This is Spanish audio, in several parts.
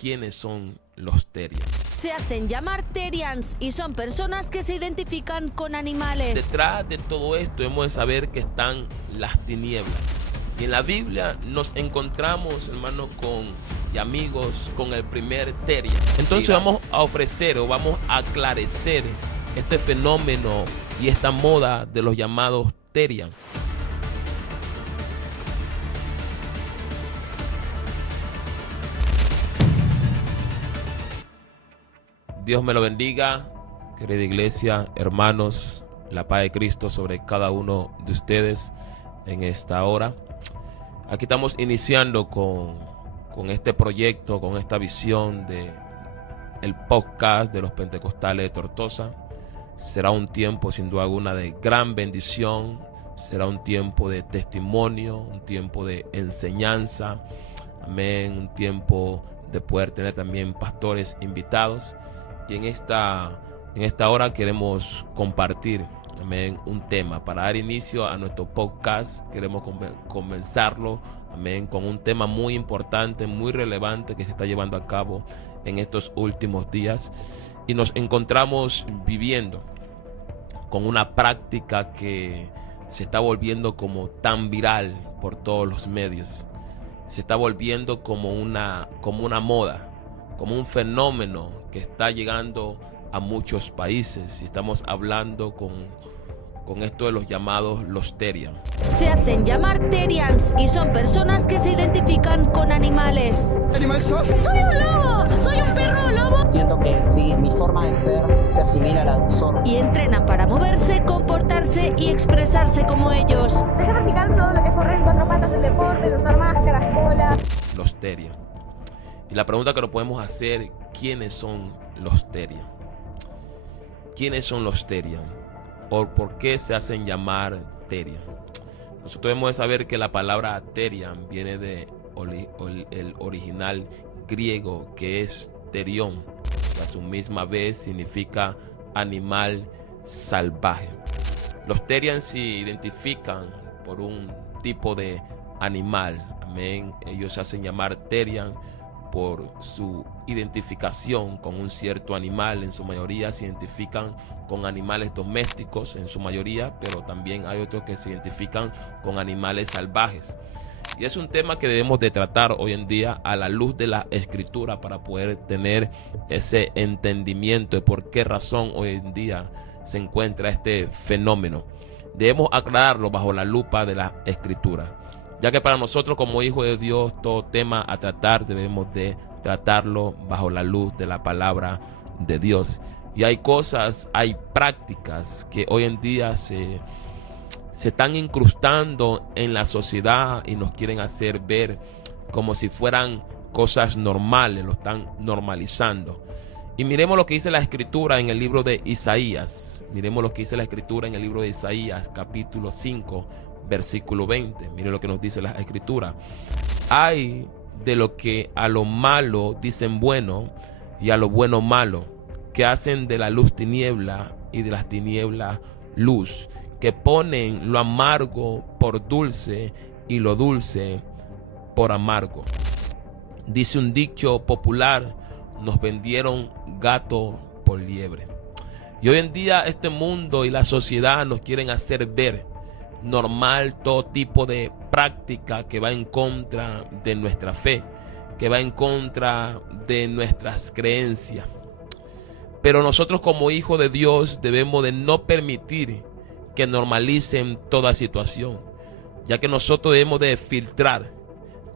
quiénes son los Terians. Se hacen llamar Terians y son personas que se identifican con animales. Detrás de todo esto hemos de saber que están las tinieblas. Y en la Biblia nos encontramos, hermanos, y amigos, con el primer Terian. Entonces vamos a ofrecer o vamos a aclarecer este fenómeno y esta moda de los llamados Terian. Dios me lo bendiga, querida iglesia, hermanos, la paz de Cristo sobre cada uno de ustedes en esta hora. Aquí estamos iniciando con este proyecto, con esta visión de el podcast de los Pentecostales de Tortosa. Será un tiempo sin duda alguna de gran bendición, será un tiempo de testimonio, un tiempo de enseñanza, amén, un tiempo de poder tener también pastores invitados. Y en esta hora queremos compartir también un tema. Para dar inicio a nuestro podcast, queremos comenzarlo, amén, con un tema muy importante, muy relevante que se está llevando a cabo en estos últimos días. Y nos encontramos viviendo con una práctica que se está volviendo como tan viral por todos los medios. Se está volviendo como una moda, como un fenómeno que está llegando a muchos países. Y estamos hablando con esto de los llamados los Terians. Se hacen llamar Terians y son personas que se identifican con animales. ¿Qué animal sos? ¡Soy un lobo! ¡Soy un perro lobo! Siento que en sí mi forma de ser se asimila a la de un zorro. Y entrenan para moverse, comportarse y expresarse como ellos. Empecé a practicar todo lo que es correr en cuatro patas, el deporte, usar máscaras, cola. Los Terians. Y la pregunta que nos podemos hacer, ¿quiénes son los Terians? ¿Quiénes son los Terians? ¿O por qué se hacen llamar Terian? Nosotros debemos de saber que la palabra Terian viene de el original griego, que es terión, que a su misma vez significa animal salvaje. Los Terians se identifican por un tipo de animal, amén. Ellos se hacen llamar Terian por su identificación con un cierto animal. En su mayoría se identifican con animales domésticos, en su mayoría, pero también hay otros que se identifican con animales salvajes. Y es un tema que debemos de tratar hoy en día a la luz de la Escritura para poder tener ese entendimiento de por qué razón hoy en día se encuentra este fenómeno. Debemos aclararlo bajo la lupa de la Escritura, ya que para nosotros como hijos de Dios todo tema a tratar debemos de tratarlo bajo la luz de la palabra de Dios. Y hay cosas, hay prácticas que hoy en día se están incrustando en la sociedad y nos quieren hacer ver como si fueran cosas normales, lo están normalizando. Y miremos lo que dice la Escritura en el libro de Isaías. Miremos lo que dice la Escritura en el libro de Isaías, capítulo 5, versículo 20. Mire lo que nos dice la Escritura. Hay de lo que a lo malo dicen bueno y a lo bueno malo, que hacen de la luz tiniebla y de las tinieblas luz, que ponen lo amargo por dulce y lo dulce por amargo. Dice un dicho popular: nos vendieron gato por liebre. Y hoy en día este mundo y la sociedad nos quieren hacer ver normal todo tipo de práctica que va en contra de nuestra fe, que va en contra de nuestras creencias. Pero nosotros como hijos de Dios debemos de no permitir que normalicen toda situación, ya que nosotros debemos de filtrar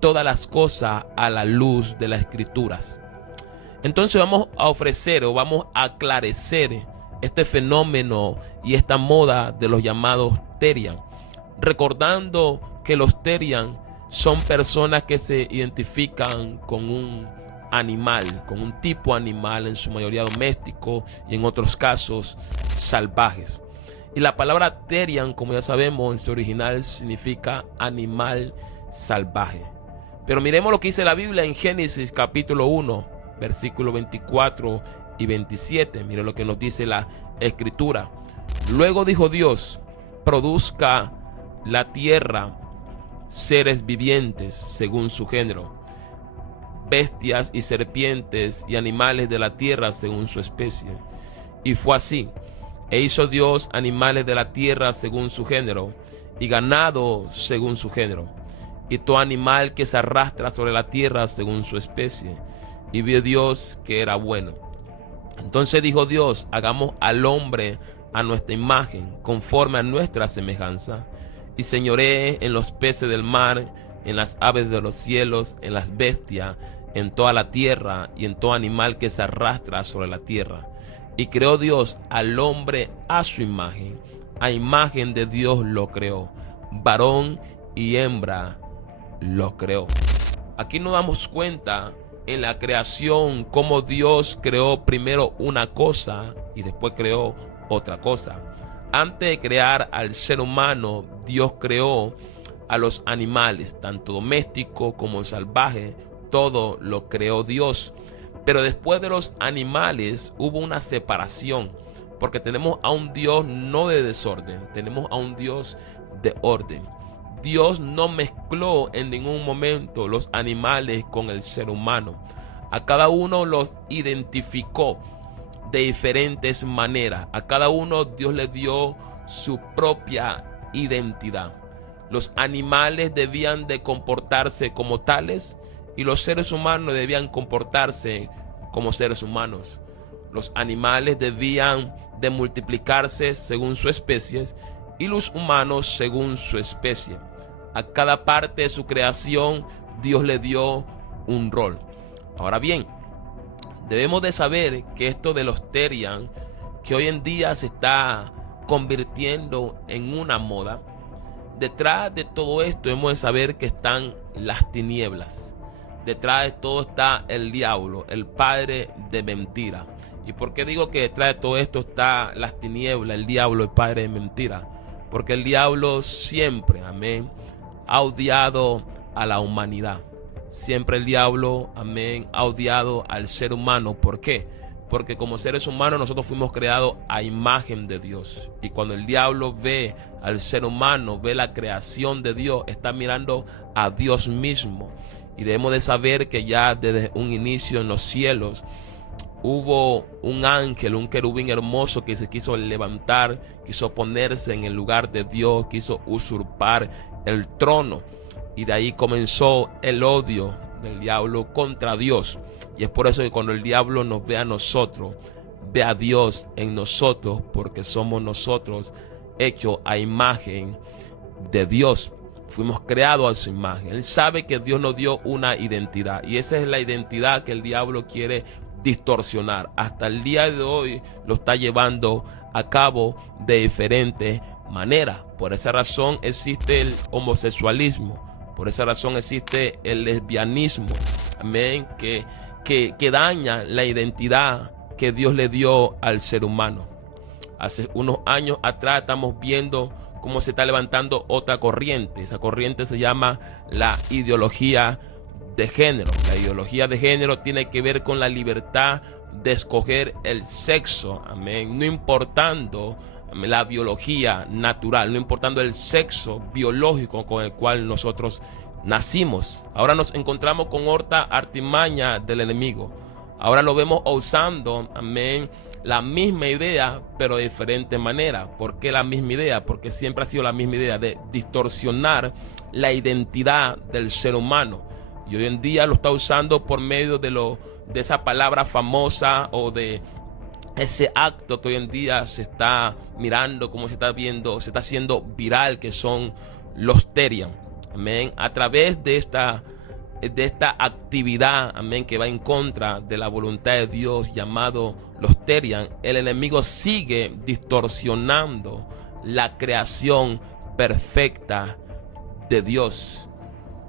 todas las cosas a la luz de las Escrituras. Entonces vamos a ofrecer o vamos a aclarecer este fenómeno y esta moda de los llamados Terian, recordando que los Terian son personas que se identifican con un animal, con un tipo animal, en su mayoría doméstico y en otros casos salvajes. Y la palabra Terian, como ya sabemos, en su original significa animal salvaje. Pero miremos lo que dice la Biblia en Génesis capítulo 1, versículo 24 y 27. Mire lo que nos dice la Escritura. Luego dijo Dios: produzca la tierra seres vivientes según su género, bestias y serpientes y animales de la tierra según su especie. Y fue así. E hizo Dios animales de la tierra según su género, y ganado según su género, y todo animal que se arrastra sobre la tierra según su especie. Y vio Dios que era bueno. Entonces dijo Dios: hagamos al hombre a nuestra imagen, conforme a nuestra semejanza, y señoree en los peces del mar, en las aves de los cielos, en las bestias, en toda la tierra, y en todo animal que se arrastra sobre la tierra. Y creó Dios al hombre a su imagen, a imagen de Dios lo creó, varón y hembra lo creó. Aquí nos damos cuenta en la creación cómo Dios creó primero una cosa y después creó otra cosa. Antes de crear al ser humano, Dios creó a los animales, tanto domésticos como salvajes, todo lo creó Dios. Pero después de los animales hubo una separación, porque tenemos a un Dios no de desorden, tenemos a un Dios de orden. Dios no mezcló en ningún momento los animales con el ser humano. A cada uno los identificó de diferentes maneras. A cada uno Dios le dio su propia identidad. Los animales debían de comportarse como tales y los seres humanos debían comportarse como seres humanos. Los animales debían de multiplicarse según su especie y los humanos según su especie. A cada parte de su creación Dios le dio un rol. Ahora bien, debemos de saber que esto de los Therian, que hoy en día se está convirtiendo en una moda, detrás de todo esto debemos de saber que están las tinieblas. Detrás de todo está el diablo, el padre de mentira. ¿Y por qué digo que detrás de todo esto está las tinieblas, el diablo, el padre de mentira? Porque el diablo siempre, amén, ha odiado a la humanidad. Siempre el diablo, amén, ha odiado al ser humano. ¿Por qué? Porque como seres humanos nosotros fuimos creados a imagen de Dios. Y cuando el diablo ve al ser humano, ve la creación de Dios, está mirando a Dios mismo. Y debemos de saber que ya desde un inicio en los cielos hubo un ángel, un querubín hermoso que se quiso levantar, quiso ponerse en el lugar de Dios, quiso usurpar el trono. Y de ahí comenzó el odio del diablo contra Dios. Y es por eso que cuando el diablo nos ve a nosotros, ve a Dios en nosotros, porque somos nosotros hechos a imagen de Dios. Fuimos creados a su imagen. Él sabe que Dios nos dio una identidad y esa es la identidad que el diablo quiere distorsionar. Hasta el día de hoy lo está llevando a cabo de diferentes maneras. Por esa razón existe el homosexualismo. Por esa razón existe el lesbianismo. Amén. Que daña la identidad que Dios le dio al ser humano. Hace unos años atrás estamos viendo cómo se está levantando otra corriente. Esa corriente se llama la ideología de género. La ideología de género tiene que ver con la libertad de escoger el sexo, amén, no importando la biología natural, no importando el sexo biológico con el cual nosotros nacimos. Ahora nos encontramos con otra artimaña del enemigo. Ahora lo vemos usando, amén, la misma idea, pero de diferente manera. ¿Por qué la misma idea? Porque siempre ha sido la misma idea de distorsionar la identidad del ser humano. Y hoy en día lo está usando por medio de esa palabra famosa o de ese acto que hoy en día se está mirando, como se está viendo, se está haciendo viral, que son los Therian. Amén. A través de esta actividad, amén, que va en contra de la voluntad de Dios, llamado los Therian, el enemigo sigue distorsionando la creación perfecta de Dios.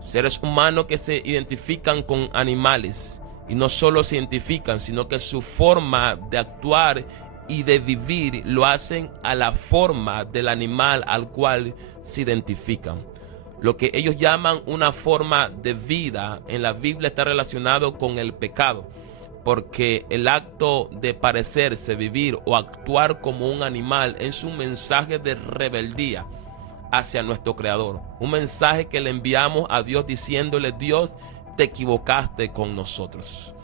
Seres humanos que se identifican con animales, y no solo se identifican, sino que su forma de actuar y de vivir lo hacen a la forma del animal al cual se identifican. Lo que ellos llaman una forma de vida en la Biblia está relacionado con el pecado, porque el acto de parecerse, vivir o actuar como un animal es un mensaje de rebeldía hacia nuestro Creador. Un mensaje que le enviamos a Dios diciéndole: Dios, te equivocaste con nosotros.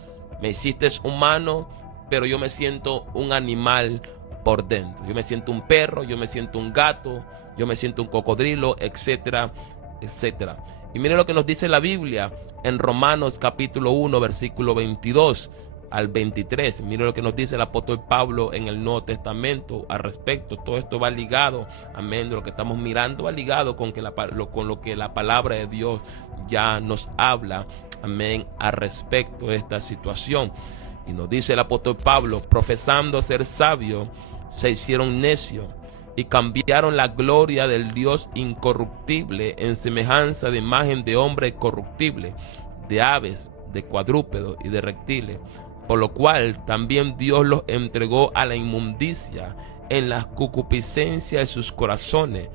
Me hiciste humano, pero yo me siento un animal por dentro. Yo me siento un perro, yo me siento un gato, yo me siento un cocodrilo, etcétera, etcétera. Y mire lo que nos dice la Biblia en Romanos capítulo 1, versículo 22 al 23. Mire lo que nos dice el apóstol Pablo en el Nuevo Testamento al respecto. Todo esto va ligado, amén, de lo que estamos mirando, va ligado con lo que la palabra de Dios ya nos habla, amén, al respecto de esta situación. Y nos dice el apóstol Pablo: profesando ser sabios, se hicieron necios y cambiaron la gloria del Dios incorruptible en semejanza de imagen de hombre corruptible, de aves, de cuadrúpedos y de reptiles, por lo cual también Dios los entregó a la inmundicia en la concupiscencia de sus corazones,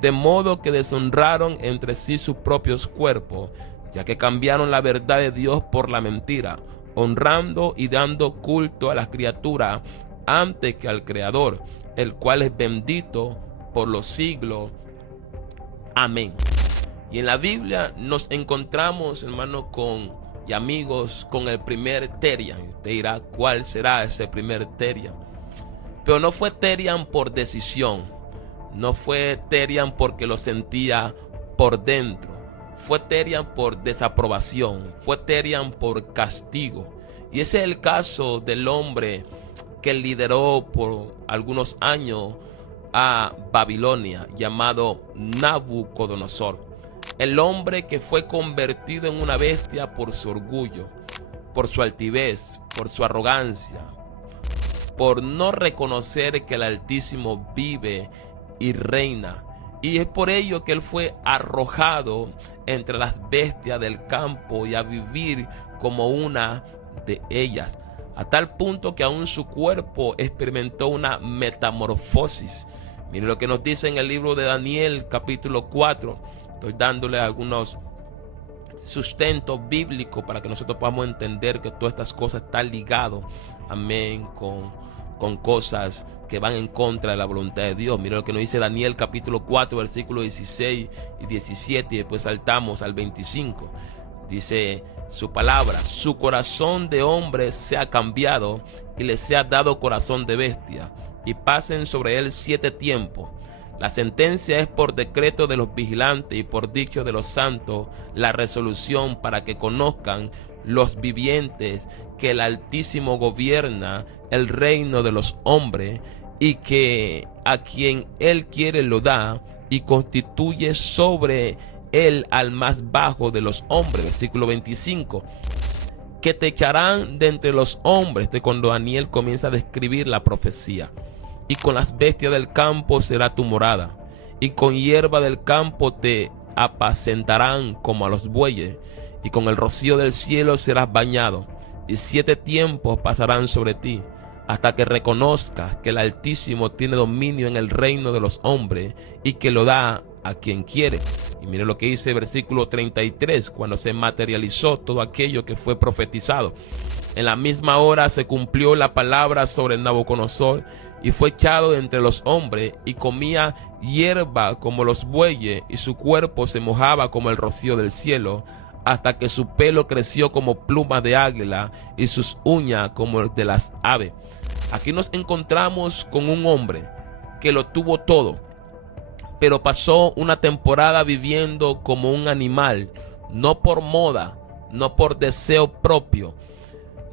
de modo que deshonraron entre sí sus propios cuerpos, ya que cambiaron la verdad de Dios por la mentira, honrando y dando culto a las criaturas antes que al Creador, el cual es bendito por los siglos. Amén. Y en la Biblia nos encontramos, hermanos, y amigos, con el primer Terian. Usted dirá, ¿cuál será ese primer Terian? Pero no fue Terian por decisión, no fue Terian porque lo sentía por dentro, fue Terian por desaprobación, fue Terian por castigo. Y ese es el caso del hombre que lideró por algunos años a Babilonia, llamado Nabucodonosor. El hombre que fue convertido en una bestia por su orgullo, por su altivez, por su arrogancia, por no reconocer que el Altísimo vive y reina. Y es por ello que él fue arrojado entre las bestias del campo y a vivir como una de ellas, a tal punto que aún su cuerpo experimentó una metamorfosis. Mire lo que nos dice en el libro de Daniel capítulo 4. Estoy dándole algunos sustentos bíblicos para que nosotros podamos entender que todas estas cosas están ligadas, amén, con cosas que van en contra de la voluntad de Dios. Mira lo que nos dice Daniel capítulo 4, versículos 16 y 17, y después saltamos al 25. Dice su palabra: su corazón de hombre se ha cambiado y le se ha dado corazón de bestia, y pasen sobre él 7 tiempos. La sentencia es por decreto de los vigilantes y por dicho de los santos, la resolución para que conozcan los vivientes que el Altísimo gobierna el reino de los hombres, y que a quien él quiere lo da, y constituye sobre él al más bajo de los hombres. Versículo 25. Que te echarán de entre los hombres. De cuando Daniel comienza a describir la profecía. Y con las bestias del campo será tu morada, y con hierba del campo te apacentarán como a los bueyes, y con el rocío del cielo serás bañado, y 7 tiempos pasarán sobre ti, hasta que reconozcas que el Altísimo tiene dominio en el reino de los hombres, y que lo da a quien quiere. Y mire lo que dice el versículo 33, cuando se materializó todo aquello que fue profetizado. En la misma hora se cumplió la palabra sobre Nabucodonosor, y fue echado entre los hombres, y comía hierba como los bueyes, y su cuerpo se mojaba como el rocío del cielo, hasta que su pelo creció como pluma de águila, y sus uñas como de las aves. Aquí nos encontramos con un hombre que lo tuvo todo, pero pasó una temporada viviendo como un animal, no por moda, no por deseo propio,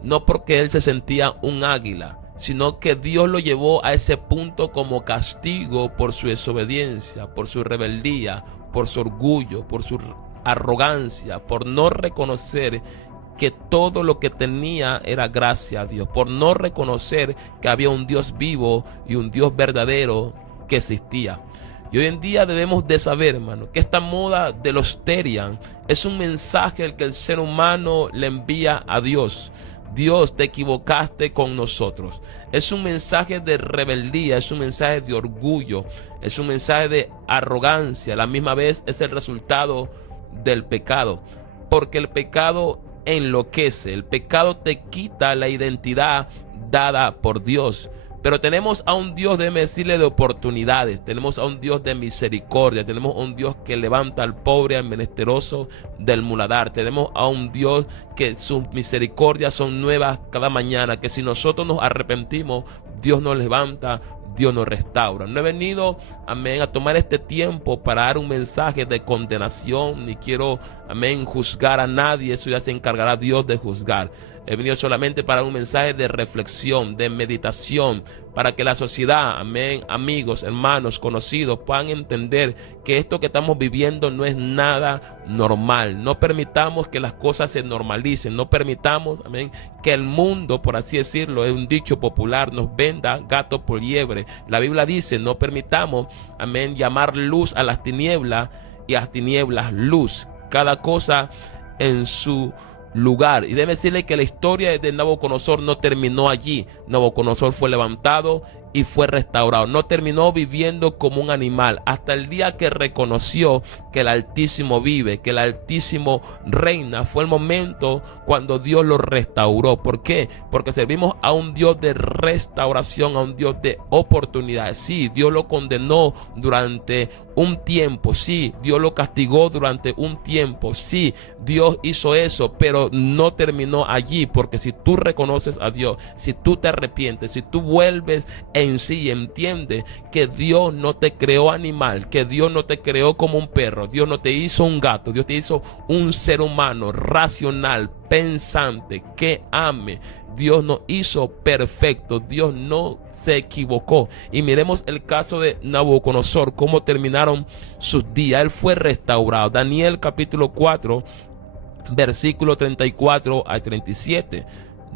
no porque él se sentía un águila, sino que Dios lo llevó a ese punto como castigo por su desobediencia, por su rebeldía, por su orgullo, por su arrogancia, por no reconocer que todo lo que tenía era gracia a Dios, por no reconocer que había un Dios vivo y un Dios verdadero que existía. Y hoy en día debemos de saber, hermano, que esta moda de los Terian es un mensaje el que el ser humano le envía a Dios. Dios, te equivocaste con nosotros. Es un mensaje de rebeldía, es un mensaje de orgullo, es un mensaje de arrogancia. A la misma vez es el resultado del pecado, porque el pecado enloquece, el pecado te quita la identidad dada por Dios. Pero tenemos a un Dios, déjeme decirle, de oportunidades. Tenemos a un Dios de misericordia. Tenemos a un Dios que levanta al pobre, al menesteroso del muladar. Tenemos a un Dios que sus misericordias son nuevas cada mañana, que si nosotros nos arrepentimos, Dios nos levanta, Dios nos restaura. No he venido, amén, a tomar este tiempo para dar un mensaje de condenación, ni quiero, amén, juzgar a nadie. Eso ya se encargará Dios de juzgar. He venido solamente para un mensaje de reflexión, de meditación, para que la sociedad, amén, amigos, hermanos, conocidos, puedan entender que esto que estamos viviendo no es nada normal. No permitamos que las cosas se normalicen. No permitamos, amén, que el mundo, por así decirlo, es un dicho popular, nos venda gato por liebre. La Biblia dice, no permitamos, amén, llamar luz a las tinieblas y a las tinieblas luz. Cada cosa en su lugar. Y debe decirle que la historia de Nabucodonosor no terminó allí. Nabucodonosor fue levantado y fue restaurado. No terminó viviendo como un animal hasta el día que reconoció que el Altísimo vive, que el Altísimo reina. Fue el momento cuando Dios lo restauró. ¿Por qué? Porque servimos a un Dios de restauración, a un Dios de oportunidades. Sí, Dios lo condenó durante un tiempo. Sí, Dios lo castigó durante un tiempo. Sí, Dios hizo eso, pero no terminó allí. Porque si tú reconoces a Dios, si tú te arrepientes, si tú vuelves en sí, entiende que Dios no te creó animal, que Dios no te creó como un perro, Dios no te hizo un gato, Dios te hizo un ser humano racional, pensante, que ame. Dios nos hizo perfecto, Dios no se equivocó. Y miremos el caso de Nabucodonosor, cómo terminaron sus días. Él fue restaurado. Daniel capítulo 4, versículo 34 al 37.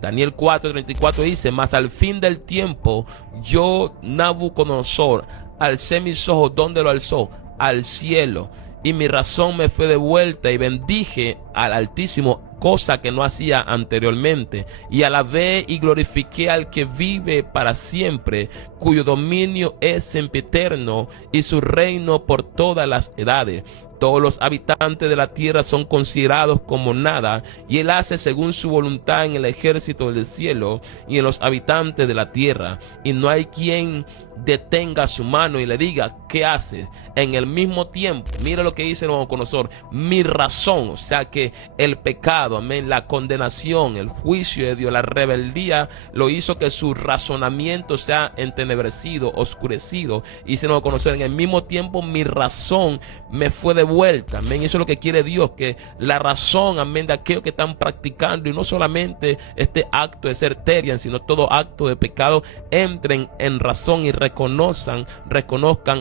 Daniel 4:34 dice: mas al fin del tiempo, yo, Nabucodonosor, alcé mis ojos. ¿Dónde lo alzó? Al cielo. Y mi razón me fue devuelta y bendije al Altísimo, cosa que no hacía anteriormente. Y alabé y glorifiqué al que vive para siempre, cuyo dominio es sempiterno y su reino por todas las edades. Todos los habitantes de la tierra son considerados como nada, y él hace según su voluntad en el ejército del cielo y en los habitantes de la tierra. Y no hay quien detenga su mano y le diga: ¿qué haces? En el mismo tiempo, mira lo que dice Nabucodonosor: mi razón, o sea que el pecado, amén, la condenación, el juicio de Dios, la rebeldía, lo hizo que su razonamiento sea entenebrecido, oscurecido. Y dice Nabucodonosor: en el mismo tiempo mi razón me fue de vuelta, amén. Eso es lo que quiere Dios, que la razón, amén, de aquellos que están practicando, y no solamente este acto de ser terian, sino todo acto de pecado, entren en razón y reconozcan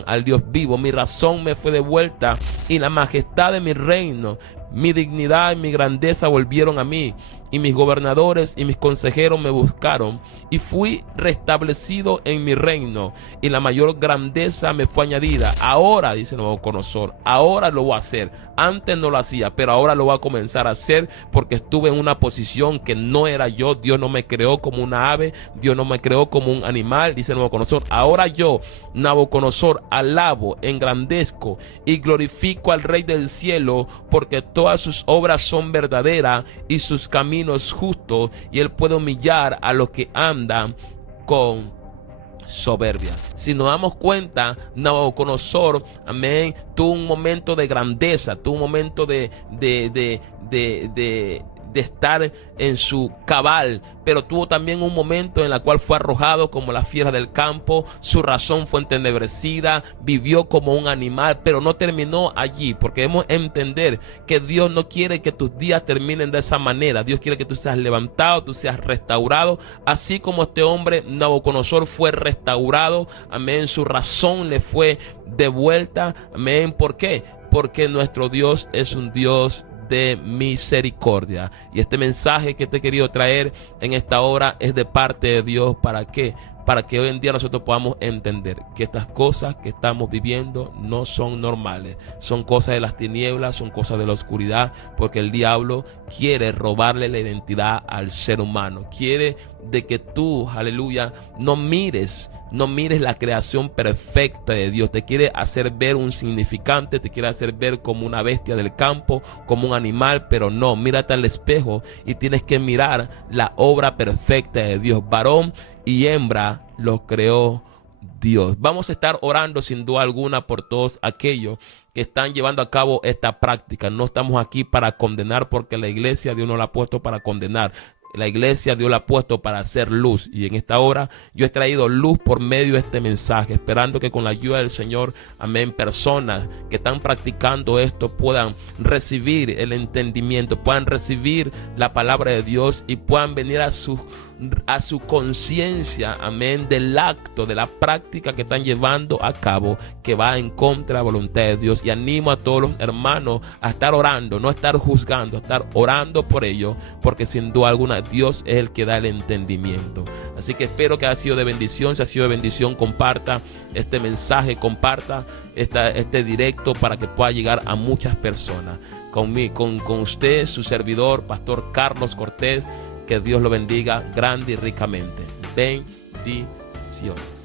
al Dios vivo. Mi razón me fue de vuelta y la majestad de mi reino, mi dignidad y mi grandeza volvieron a mí, y mis gobernadores y mis consejeros me buscaron, y fui restablecido en mi reino, y la mayor grandeza me fue añadida. Ahora, dice Nabucodonosor, ahora lo voy a hacer. Antes no lo hacía, pero ahora lo voy a comenzar a hacer, porque estuve en una posición que no era yo. Dios no me creó como una ave, Dios no me creó como un animal, dice Nabucodonosor. Ahora yo, Nabucodonosor, alabo, engrandezco y glorifico al Rey del cielo, porque todas sus obras son verdaderas y sus caminos justos, y él puede humillar a los que andan con soberbia. Si nos damos cuenta, Nabucodonosor, amén, tuvo un momento de grandeza, tuvo un momento de estar en su cabal, pero tuvo también un momento en el cual fue arrojado como la fiera del campo. Su razón fue entenebrecida, vivió como un animal, pero no terminó allí, porque debemos entender que Dios no quiere que tus días terminen de esa manera. Dios quiere que tú seas levantado, tú seas restaurado, así como este hombre Nabucodonosor fue restaurado, amén, su razón le fue devuelta, amén. ¿Por qué? Porque nuestro Dios es un Dios de misericordia. Y este mensaje que te he querido traer en esta hora es de parte de Dios. ¿Para qué? Para que hoy en día nosotros podamos entender que estas cosas que estamos viviendo no son normales, son cosas de las tinieblas, son cosas de la oscuridad, porque el diablo quiere robarle la identidad al ser humano. Quiere de que tú, aleluya, no mires la creación perfecta de Dios. Te quiere hacer ver un significante, te quiere hacer ver como una bestia del campo, como un animal, pero no, mírate al espejo y tienes que mirar la obra perfecta de Dios. Varón y hembra los creó Dios. Vamos a estar orando sin duda alguna por todos aquellos que están llevando a cabo esta práctica. No estamos aquí para condenar, porque la iglesia Dios no la ha puesto para condenar. La iglesia Dios la ha puesto para hacer luz, y en esta hora yo he traído luz por medio de este mensaje, esperando que con la ayuda del Señor, amén, personas que están practicando esto puedan recibir el entendimiento, puedan recibir la palabra de Dios y puedan venir a su conciencia, amén, del acto, de la práctica que están llevando a cabo, que va en contra de la voluntad de Dios. Y animo a todos los hermanos a estar orando, no a estar juzgando, a estar orando por ello, porque sin duda alguna Dios es el que da el entendimiento. Así que espero que haya sido de bendición. Si ha sido de bendición, comparta este mensaje, comparta este directo para que pueda llegar a muchas personas. Con usted, su servidor, Pastor Carlos Cortés. Que Dios lo bendiga grande y ricamente. Bendiciones.